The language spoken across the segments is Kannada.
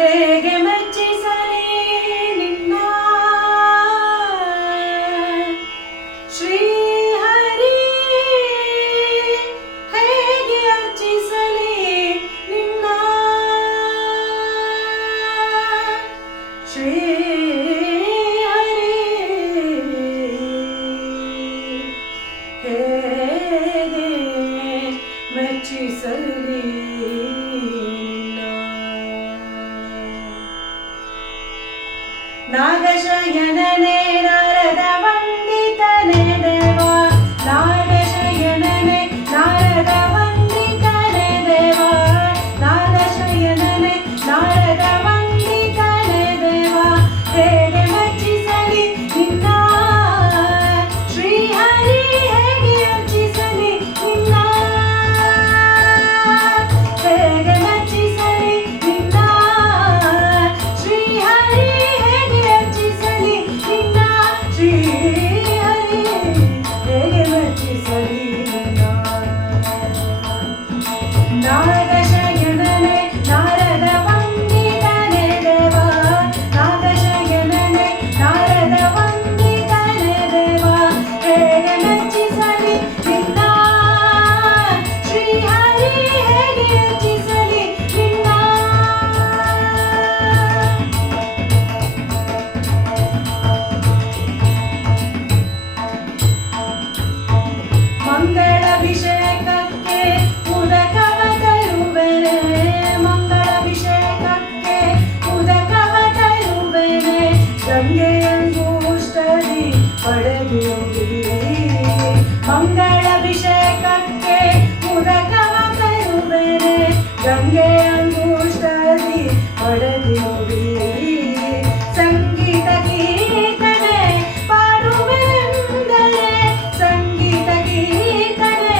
ಹೇಗೆ ಮೆಚ್ಚಿಸಲಿ ನಿನ್ನ ಶ್ರೀಹರಿ, ಹೇಗೆ ಅರ್ಚಿಸಲಿ ನಿನ್ನ ಶ್ರೀಹರಿ, ಹೇಗೆ ಮೆಚ್ಚಿಸಲಿ ನಾಗಶಯನನೇ ನಾರದ ವಂದಿತನೇ ದೇವ, ನಾಗಶಯನನೇ ನಾರದ ವಂದಿತನೇ ದೇವ, ನಾಗಶಯನನೇ ನಾರದ ವಂದಿತನೇ ದೇವ, ಹೇಗೆ ಮೆಚ್ಚಿಸಲಿ ನಿನ್ನ ಶ್ರೀಹರಿ, ಹೇಗೆ ಅರ್ಚಿಸಲಿ ನಿನ್ನ, ಹೇಗೆ ಮೆಚ್ಚಿಸಲಿ ನಿನ್ನ ಶ್ರೀಹರಿ, ಶ್ರೀಹರಿ, ಹೇಗೆ ಮೆಚ್ಚಿಸಲಿ ನಿನ್ನ ನಾಗಶಯನನೇ ನಾರದ ವಂದಿತನೇ ದೇವ, ನಾಗಶಯನನೇ ನಾರದ ವಂದಿತನೇ ದೇವ, ಹೇಗೆ ಮೆಚ್ಚಿಸಲಿ ನಿನ್ನ ಶ್ರೀಹರಿ, ಹೇಗೆ ಅರ್ಚಿಸಲಿ ನಿನ್ನ. ಮಂಗಳಾಭಿಷೇಕಕ್ಕೆ ಉದಕವ ತರುವೆನೆ, ಮಂಗಳಾಭಿಷೇಕಕ್ಕೆ ಉದಕವ ತರುವೆನೆ, ಗಂಗೆಯಂಗೂಷ್ಟದಿ ಪಡೆದಿರುವಿರಿ. ಮಂಗಳಾಭಿಷೇಕಕ್ಕೆ ಉದಕವ ತರುವೆನೆ, ಗಂಗೆಯಂಗೂಷ್ಟದಿ ಪಡೆದಿರುವಿರಿ. ಸಂಗೀತ ಕೀರ್ತನೆ ಪಾಡುವೆನೆಂದರೆ, ಸಂಗೀತ ಕೀರ್ತನೆ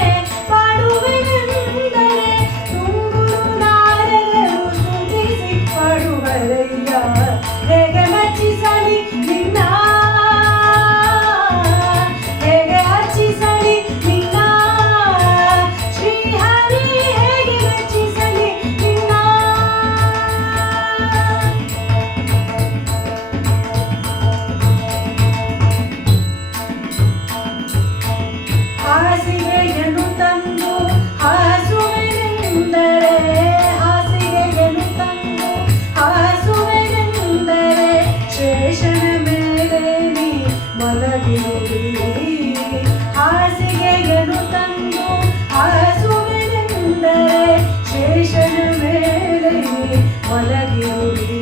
ಪಾಡುವೆನೆಂದರೆ, ತುಂಬುರು ನಾರದರು ಸ್ತುತಿಸಿ ಪಾಡುವರಯ್ಯ, ಹೇಗೆ ಮೆಚ್ಚಿಸಲಿ ನಿನ್ನ, ಹೇಗೆ ಅರ್ಚಿಸಲಿ ನಿನ್ನ ಶ್ರೀಹರಿ, ಹೇಗೆ ಮೆಚ್ಚಿಸಲಿ ನಿನ್ನ. ಹಾಸಿಗೆಯನ್ನು ತಂದು ಹಾಸುವೆನೆಂದರೆ, ಹಾಸಿಗೆಯನ್ನು ತಂದು ಹಾಸುವೆನೆಂದರೆ, ಶೇಷನ ಮೇಲೆ ನೀ ಮಲಗಿರುವಿರಿ. ಹಾಸಿಗೆಯನ್ನು ತಂದು ಹಾಸುವೆನೆಂದರೆ, ಶೇಷನ ಮೇಲೆ ನೀ ಮಲಗಿರುವಿರಿ.